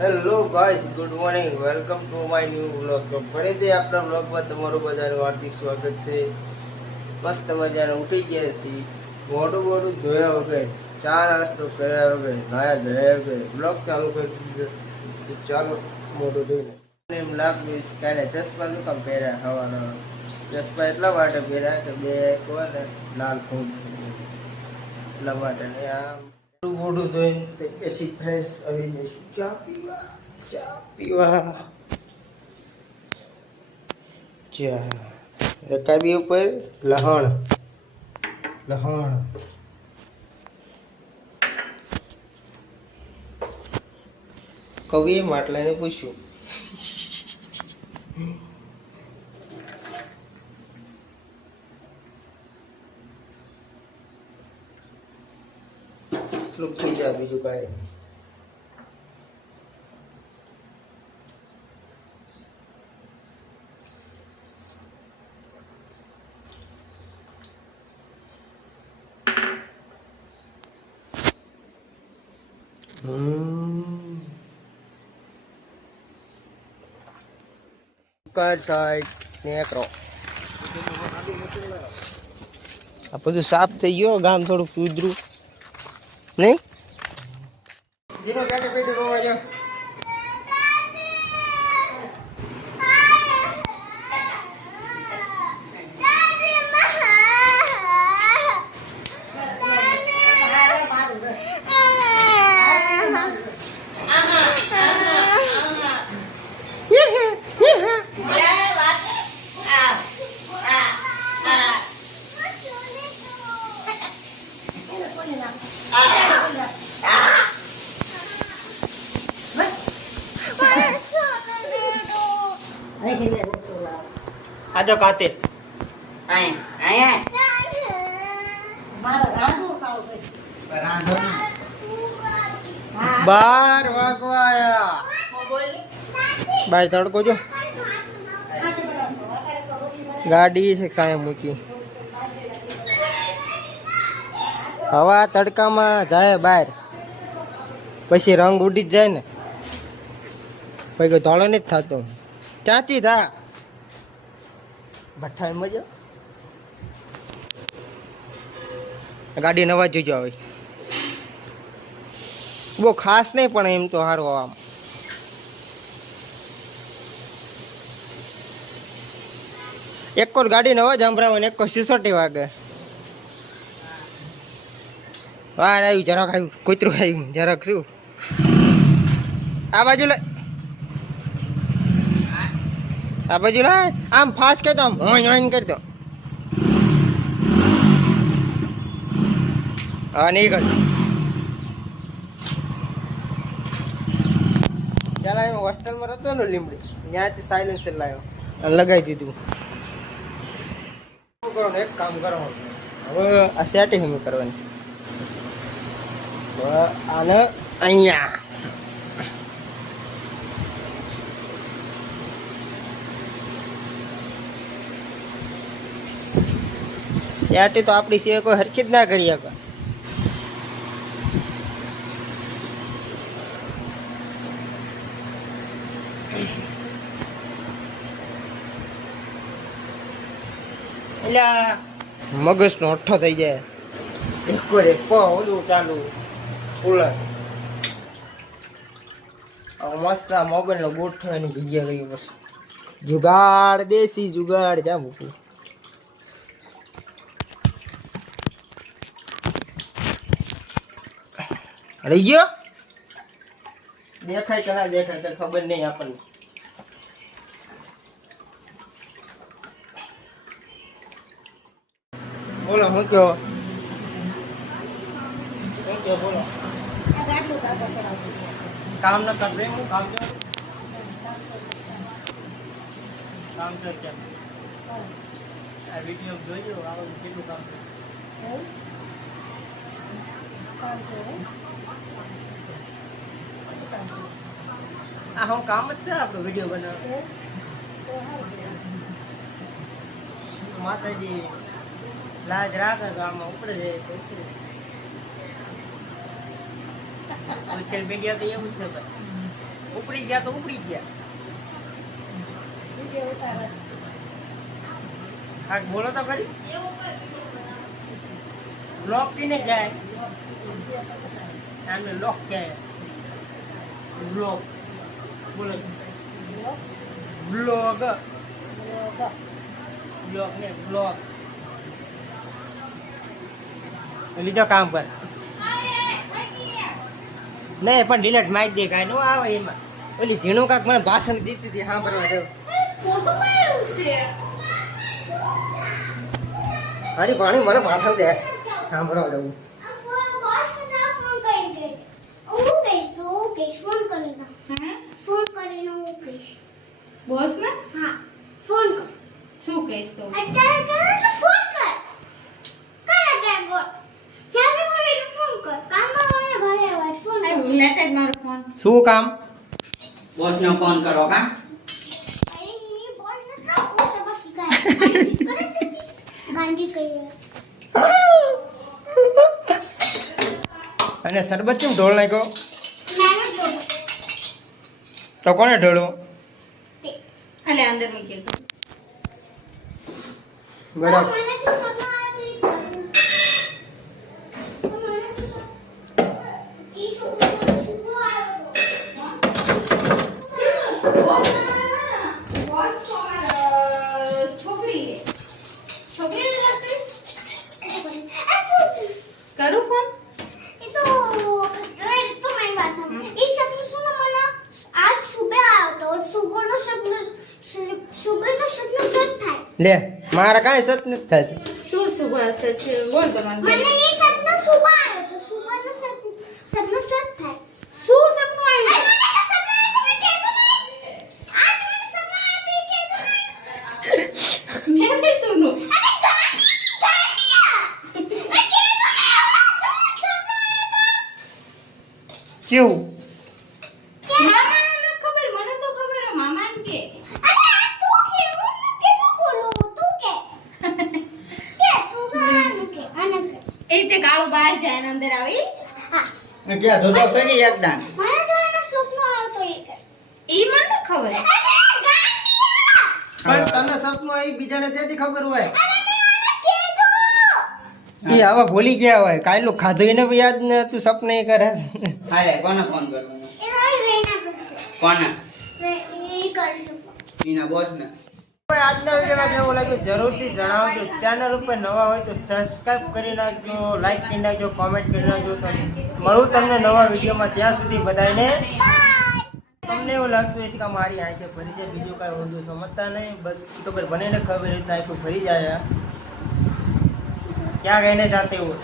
Hello guys, good morning, welcome to my new vlog. તો ફરીથી આપણા વ્લોગમાં તમારું બધાનું હાર્દિક સ્વાગત છે. મસ્ત મજાને ઉઠી ગયા છીએ, મોઢું ધોયા વગર, ચા નાસ્તો કર્યા વગર, નાયા ધોયા વગર વ્લોગ ચાલુ કરી દીધો. ચાલો મોઢું ધોઈને એમ લાગ્યું કાલે ચશ્મા નું કામ પહેર્યા હવાના. ચશ્મા એટલા માટે પહેર્યા કે બે કોને લાલ ફૂટ એટલા માટે આમ મોઢું ધોઈને એસી ફ્રેશ આવી જઈશું. ચા પીવા ચા રકાબી ઉપર લહણ કવિએ માટલાને પૂછ્યું, એટલું થઈ જાય બીજું કાંઈ. આ બધું સાફ થઈ ગયો, ગામ થોડું સુધરું નહીં. જીનો કાંટે પેટી રોવા જાવ. આજો કાતે બાર વાગવા આયા. બાર તડકો જો, ગાડી છે સામે મૂકી. હવા તડકામાં જાય બહાર, પછી રંગ ઉડી જ જાય ને, પછી ધોળો નથી થતો. ચાચી થા ભઠ્ઠા મજા. ગાડી નવા જોજો આવે, બહુ ખાસ નહીં પણ એમ તો સારું. આમ એક કોર ગાડી નવા જ સંભળાવે ને એક કોર 66 વાગે. વાર આવ્યું, જરાક આવ્યું, કૂતરું આવ્યું, જરાક શું. આ બાજુ લે, આ બાજુ લાય. આમ ફાસ્ટ કરતો, આમ હોઈન કરતો. હા નહીં કરતો. ચાલ હું હોસ્ટેલમાં રહેતો ને લીમડી, ત્યાંથી સાયલેન્સર લાવ્યો અને લગાવી દીધું. શું કરો ને, એક કામ કરો હવે, આ સેટિંગ અમે કરવાની. આને અહીંયા સેટી તો આપણી સિવાય કોઈ હરખી જ ના કરી શકે. એટલે મગજ નો અઠ્ઠો થઈ જાય. એક ઓલું ચાલુ કુલર મસ્ત. આ મોબાઈલ નો ગોઠવાની જગ્યા ગઈ બસ. જુગાડ, દેશી જુગાડ જા મૂકું. રહી ગયો, દેખાય કે ના દેખાય કે ખબર નહીં આપણને. બોલો શું કયો, બોલો. કામ ન કરે હું કામ છે, કામ છે કેમ આ વિડીયો જોઈજો. આવું કેટલું કામ છે. આ હું કામ જ છે આપણું, વિડીયો બનાવવાનું. માતાજી લાજ રાખે તો આમાં ઉપડે જાય તો ઉપડે. સોશિયલ મીડિયા તો એવું છે ભાઈ. ઉપડી ગયા તો ઉપડી ગયા. હા બોલો તો ખરી. બ્લોક કીને જાય આમને લોક જાય. બ્લોક બોલો. બ્લોગ બ્લોક ને બ્લોક. લીધો કામ પર નહીં પણ ડિલેટ મારી દે કાંઈ નો આવે એમાં. ઓલી ઝીણું કાક મને ભાષણ દીધી હતી સાંભળવા જવું. અરે ભાણી મને ભાષણ દે સાંભળવા જવું. બોસ ને હા ફોન કર. શું કહીશ તો અત્યારે કરો તો ફોન કર. કર અત્યારે ફોન. ચાલે મને ફોન કર. કામમાં મને ઘરે આવા ફોન કર. લેતે જ મારો ફોન. શું કામ? બોસ ને ફોન કરો કા અરે ની બોલ ન તો ઓ સબક શીખાય. ગાંધી કહીએ. અને સરબત કેમ ઢોળ નાખ્યો? નાનો જોડો. તો કોને ઢોળો? અલે અંદર મૂકી દો. બરાબર. મને તો સપના આવી. મને તો ઈ શું કરું ફોન ये तो मैं बात है इस सपने सुनो मना आज सुबह आया था और सुबह नो सपना सच था લે મારા કાંઈ સત નથી થતું. શું શું ભાષા છે બોલ કરવાનું मैंने ये सपना सुबह आया तो सुबह नो सपना सच था શું સપનું આવ્યું अरे मैंने क्या सपना आया तो मैं कह दो नहीं आज मैंने सपना आया तो कह दो नहीं મેં નહીં સુનું अरे गांडिया मैं कह दो नहीं सपना आया ચેવું? મામાને ખબર મને તો ખબર હે મામાને કે अरे तू क्यों बोलो तू क्या तू के आने के એ રીતે કાળો બહાર જાય ને અંદર આવી हाँ ક્યાં ધોધો કરી એકદમ મને તો એનો સપનો આવ્યો તો એક ઈ મને ન ખબર અરે ગાંડિયા પણ તને સપનું આવી બીજાને જેથી ખબર હોય અરે મેં આને કીધું એ હવે ભૂલી ગયા હોય. કાયલું ખાધું એને બી યાદ ને તું સપને કરે. હાલે કોને ફોન કરવાનો એ તો રેના કરશે કોને રે એ કરશે એના બોસ ને આજના વિડીયોમાં કેવું લાગ્યું જરૂરથી જણાવજો. ચેનલ ઉપર નવા હોય તો સબસ્ક્રાઇબ કરી નાખજો, લાઈક કરી નાખજો, કોમેન્ટ કરી નાખજો. તો મળું તમને નવા વિડીયોમાં. ત્યાં સુધી બધાને તમને એવું લાગતું હશે કે મારી આંખે ફરી જાય, બીજું કાંઈ ઊંધું સમજતા નહીં. બસ ખબર બને ને ખબર રીતના આખું ફરી જાય. ક્યાં ગઈને જાતે હોય